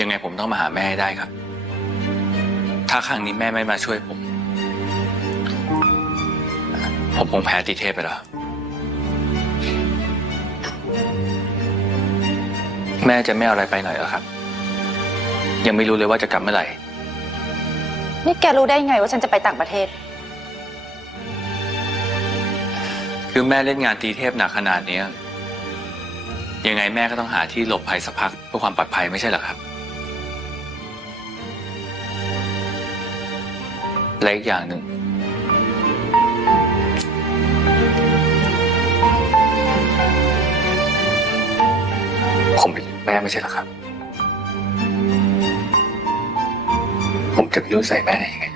ยังไงผมต้องมาหาแม่ให้ได้ครับ ถ้าครั้งนี้แม่ไม่มาช่วยผม ผมคงแพ้ติเทพไปแล้ว แม่จะไม่เอาอะไรไปหน่อยเหรอครับ ยังไม่รู้เลยว่าจะกลับเมื่อไหร่ นี่แกรู้ได้ไงว่าฉันจะไปต่างประเทศ คือแม่เล่นงานตีเทพหนักขนาดเนี้ยยังไงแม่ก็ต้องหาที่หลบภัยสักพักเพื่อความปลอดภัยไม่ใช่เหรอครับ และอีกอย่างหนึ่ง ผมเป็นลูแม่ไม่ใช่หรอครับ ผมจะไปรู้ใส่แม่ได้ยังไง